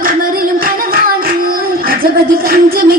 കൗതുക കനവാണ് അജപതി കഞ്ചമി